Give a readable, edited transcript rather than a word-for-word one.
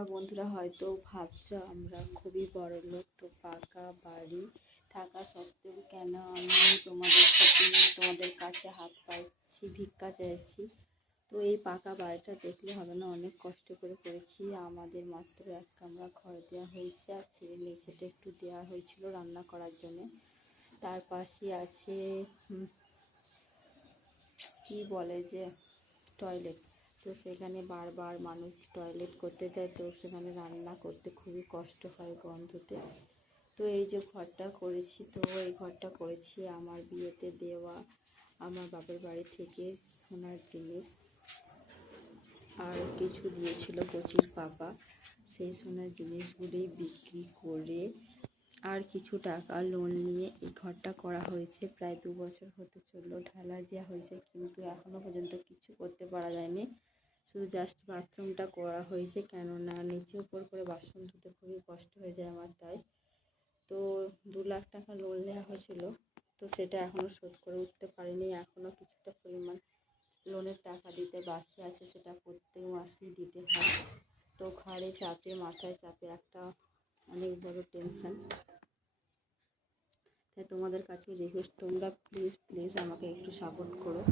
তোমরা বন্ধুরা হয়তো ভাবছো আমরা খুবই বড়লোক, তো পাকা বাড়ি থাকা সত্ত্বেও কেন আমি তোমাদের কাছে হাত পাচ্ছি, ভিক্ষা চাইছি। তো এই পাকা বাড়িটা দেখলে হবে না, অনেক কষ্ট করে করেছি। আমাদের মাত্র এক কামরা ঘর দেওয়া হয়েছে, আর ছেলে মেঝেটা একটু দেওয়া হয়েছিল রান্না করার জন্য। তার পাশে আছে কি বলে যে টয়লেট। তো সেখানে বারবার মানুষ টয়লেট করতে যায়, তো সেখানে রান্না করতে খুবই কষ্ট হয় গন্ধতে। তো এই যে ঘরটা করেছি, তো এই ঘরটা করেছি আমার বিয়েতে দেওয়া আমার বাবার বাড়ি থেকে সোনার জিনিস আর কিছু দিয়েছিল কচির পাপা। সেই সোনার জিনিসগুলি বিক্রি করে আর কিছু টাকা লোন নিয়ে এই ঘরটা করা হয়েছে। প্রায় 2 বছর হতে চললো, ঢালাই দেওয়া হয়েছে, কিন্তু এখনও পর্যন্ত কিছু করতে পারা যায়নি। শুধু জাস্ট বাথরুমটা করা হয়েছে, কেননা নিচে উপর করে বাসন ধুতে খুবই কষ্ট হয়ে যায় আমার, তাই। তো 2 লাখ টাকা লোন নেওয়া হয়েছিল, তো সেটা এখনও শোধ করে উঠতে পারিনি। এখনও কিছুটা পরিমাণ লোনের টাকা দিতে বাকি আছে, সেটা প্রত্যেক মাসেই দিতে হয়। তো ঘাড়ে চাপে, মাথায় চাপে একটা অনেক বড় টেনশন। তাই তোমাদের কাছে রিকোয়েস্ট, তোমরা প্লিজ আমাকে একটু সাপোর্ট করো।